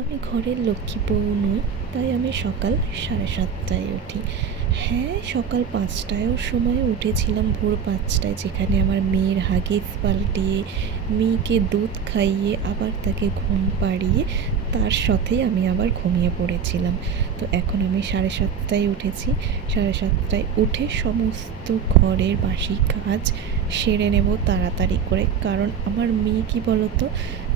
আমি ঘরের লক্ষ্মী বউ নই, তাই আমি সকাল 7:30টায় উঠি। হ্যাঁ, সকাল 5টায়ও সময়ে উঠেছিলাম, ভোর 5টায়, যেখানে আমার মেয়ের হাগিস পাল্টিয়ে, মেয়েকে দুধ খাইয়ে, আবার তাকে ঘুম পাড়িয়ে তার সাথেই আমি আবার ঘুমিয়ে পড়েছিলাম। তো এখন আমি 7:30টায় উঠেছি। 7:30টায় উঠে সমস্ত ঘরের বাসি কাজ সেরে নেব তাড়াতাড়ি করে, কারণ আমার মেয়ে কী বলতো,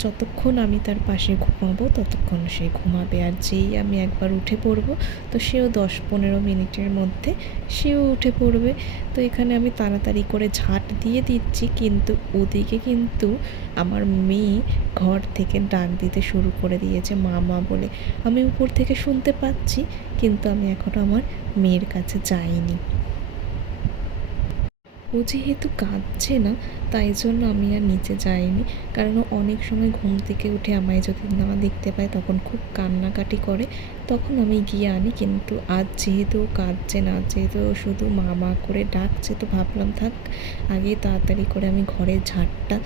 যতক্ষণ আমি তার পাশে ঘুমাবো ততক্ষণ সে ঘুমাবে, আর যেই আমি একবার উঠে পড়বো তো সেও 10-15 মিনিটের মধ্যে সেও উঠে পড়বে। তো এখানে আমি তাড়াতাড়ি করে ঝাঁট দিয়ে দিচ্ছি, কিন্তু ওদিকে কিন্তু আমার মেয়ে ঘর থেকে ডাক দিতে শুরু করে দিয়েছে মা মা বলে। আমি উপর থেকে শুনতে পাচ্ছি, কিন্তু আমি এখনও আমার মেয়ের কাছে যাইনি। ও যেহেতু কাঁদছে না, তাই জন্য আমি আর নিচে যাইনি, কারণ ও অনেক সময় ঘুম থেকে উঠে আমায় যদি না দেখতে পায় তখন খুব কান্নাকাটি করে, তখন আমি গিয়ে আনি। কিন্তু আজ যেহেতু ও কাঁদছে না, যেহেতু ও শুধু মা মা করে ডাকছে, তো ভাবলাম থাক, আগে তাড়াতাড়ি করে আমি ঘরের ঝাড়টা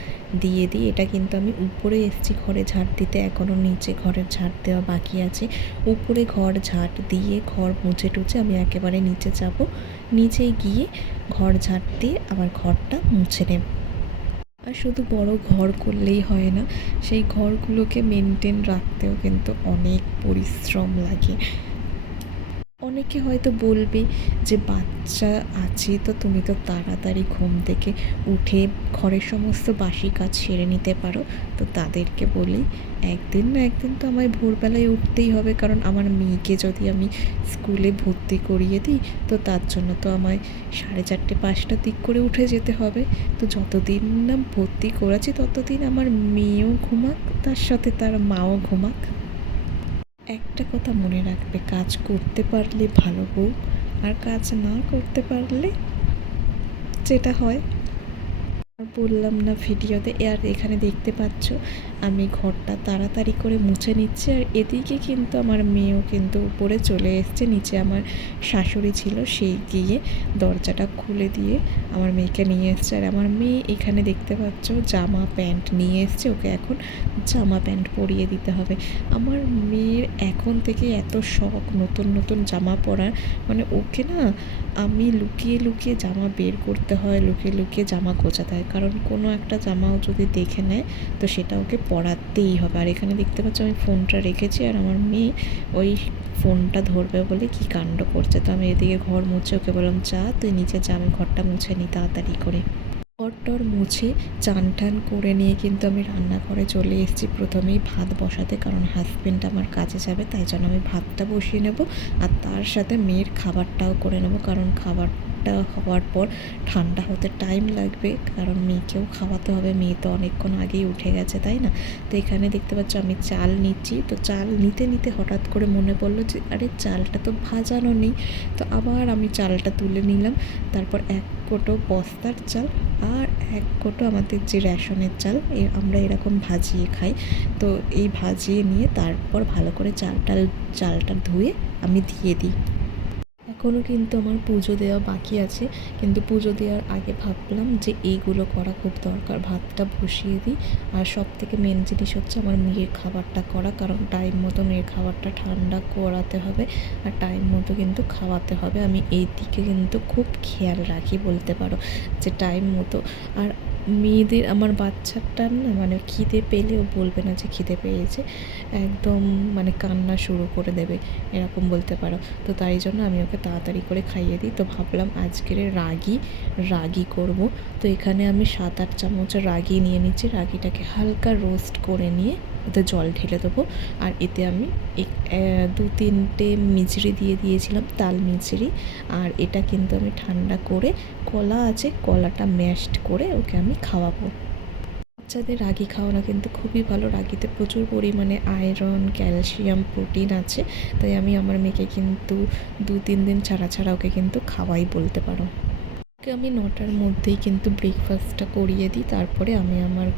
দিয়ে দিই। এটা কিন্তু আমি উপরে এসেছি ঘরে ঝাড় দিতে, এখনও নিচে ঘরের ঝাড় দেওয়া বাকি আছে। উপরে ঘর ঝাড় দিয়ে ঘর মুছে টুছে আমি একেবারে নিচে যাব, নিচে গিয়ে ঘর ঝাড় দিয়ে আবার ঘরটা মুছে নেব। আর শুধু বড় ঘর করলেই হয় না, সেই ঘরগুলোকে মেনটেন রাখতেও কিন্তু অনেক পরিশ্রম লাগে। অনেকে হয়তো বলবে যে বাচ্চা আছে তো তুমি তো তাড়াতাড়ি ঘুম থেকে উঠে ঘরের সমস্ত বাসি কাজ সেরে নিতে পারো। তো তাদেরকে বলি, একদিন না একদিন তো আমায় ভোরবেলায় উঠতেই হবে, কারণ আমার মেয়েকে যদি আমি স্কুলে ভর্তি করিয়ে দিই তো তার জন্য তো আমায় 4:30-5টার দিক করে উঠে যেতে হবে। তো যতদিন না ভর্তি করাচ্ছি ততদিন আমার মেয়েও ঘুমাক, তার সাথে তার মাও ঘুমাক। একটা কথা মনে রাখবে, কাজ করতে পারলে ভালো বউ, আর কাজ না করতে পারলে যেটা হয় বললাম না ভিডিওতে, আর এখানে দেখতে পাচ্ছ আমি ঘরটা তাড়াতাড়ি করে মুছে নিচ্ছি। আর এদিকে কিন্তু আমার মেয়েও কিন্তু উপরে চলে এসছে, নিচে আমার শাশুড়ি ছিল, সেই গিয়ে দরজাটা খুলে দিয়ে আমার মেয়েকে নিয়ে এসছে। আর আমার মেয়ে এখানে দেখতে পাচ্ছ জামা প্যান্ট নিয়ে এসছে, ওকে এখন জামা প্যান্ট পরিয়ে দিতে হবে। আমার মেয়ের এখন থেকে এত শখ নতুন নতুন জামা পরার, মানে ওকে না আমি লুকিয়ে লুকিয়ে জামা বের করতে হয়, লুকিয়ে লুকিয়ে জামা গোছাতে হয়, কারণ কোনো একটা জামাও যদি দেখে নেয় তো সেটা ওকে পরাতেই হবে। আর এখানে দেখতে পাচ্ছ আমি ফোনটা রেখেছি, আর আমার মেয়ে ওই ফোনটা ধরবে বলে কি কাণ্ড করছে। তো আমি এদিকে ঘর মুছে ওকে বললাম যা তুই নিচে যা, আমি ঘরটা মুছে নিই তাড়াতাড়ি করে। ঘরটর মুছে চান টান করে নিয়ে কিন্তু আমি রান্নাঘরে চলে এসেছি প্রথমেই ভাত বসাতে, কারণ হাজব্যান্ড আমার কাজে যাবে, তাই জন্য আমি ভাতটা বসিয়ে নেব, আর তার সাথে মেয়ের খাবারটাও করে নেব, কারণ খাবারটা হওয়ার পর ঠান্ডা হতে টাইম লাগবে, কারণ মেয়েকেও খাওয়াতে হবে, মেয়ে তো অনেকক্ষণ আগেই উঠে গেছে তাই না। তো এখানে দেখতে পাচ্ছ আমি চাল নিচ্ছি, তো চাল নিতে নিতে হঠাৎ করে মনে পড়লো যে আরে চালটা তো ভাজানো নেই, তো আবার আমি চালটা তুলে নিলাম। তারপর 1 কোটো বস্তার চাল আর 1 কোটো আমাদের যে রেশনের চাল, আমরা এরকম ভাজিয়ে খাই, তো এই ভাজিয়ে নিয়ে তারপর ভালো করে চালটা ধুয়ে আমি দিয়ে দিই। এখনও কিন্তু আমার পুজো দেওয়া বাকি আছে, কিন্তু পুজো দেওয়ার আগে ভাবলাম যে এইগুলো করা খুব দরকার, ভাতটা বসিয়ে দিই। আর সবথেকে মেন জিনিস হচ্ছে আমার মেয়ের খাবারটা করা, কারণ টাইম মতো মেয়ের খাবারটা ঠান্ডা করাতে হবে, আর টাইম মতো কিন্তু খাওয়াতে হবে। আমি এই দিকে কিন্তু খুব খেয়াল রাখি বলতে পারো, যে টাইম মতো। আর মেয়েদের, আমার বাচ্চাটার না মানে খিদে পেলেও বলবে না যে খিদে পেয়েছে, একদম মানে কান্না শুরু করে দেবে এরকম বলতে পারো। তো তাই জন্য আমি ওকে তাড়াতাড়ি করে খাইয়ে দিই। তো ভাবলাম আজকের রাগি করব। তো এখানে আমি 7-8 চামচ রাগি নিয়ে নিচ্ছি, রাগিটাকে হালকা রোস্ট করে নিয়ে ওতে জল ঢেলে দেবো। আর এতে আমি 2-3টে মিছরি দিয়ে দিয়েছিলাম, তাল মিছরি। আর এটা কিন্তু আমি ঠান্ডা করে, কলা আছে কলাটা ম্যাশড করে ওকে আমি খাওয়াবো। বাচ্চাদের রাগি খাওয়ানো কিন্তু খুবই ভালো, রাগিতে প্রচুর পরিমাণে আয়রন, ক্যালসিয়াম, প্রোটিন আছে, তাই আমি আমার মেয়েকে কিন্তু 2-3 দিন ছাড়া ছাড়া ওকে কিন্তু খাওয়াই বলতে পারো। ওকে আমি 9টার মধ্যেই কিন্তু ব্রেকফাস্টটা করিয়ে দিই, তারপরে আমি আমার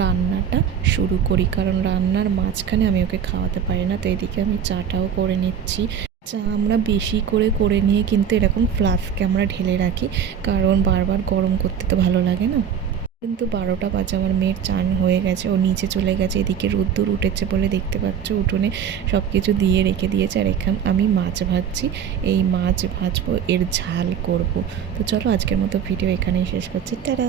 রান্নাটা শুরু করি, কারণ রান্নার মাঝখানে আমি ওকে খাওয়াতে পারি না। তো এদিকে আমি চাটাও করে নিচ্ছি। চা আমরা বেশি করে করে নিয়ে কিন্তু এরকম ফ্লাস্কে আমরা ঢেলে রাখি, কারণ বারবার গরম করতে তো ভালো লাগে না। কিন্তু 12টা বাজে আমার মেয়ের চান হয়ে গেছে, ও নিচে চলে গেছে। এদিকে রোদ্দুর উঠেছে বলে দেখতে পাচ্ছ উঠোনে সব কিছু দিয়ে রেখে দিয়েছে। আর এখানে আমি মাছ ভাজছি, এই মাছ ভাজবো, এর ঝাল করব। তো চলো আজকের মতো ভিডিও এখানেই শেষ করছি, টাটা।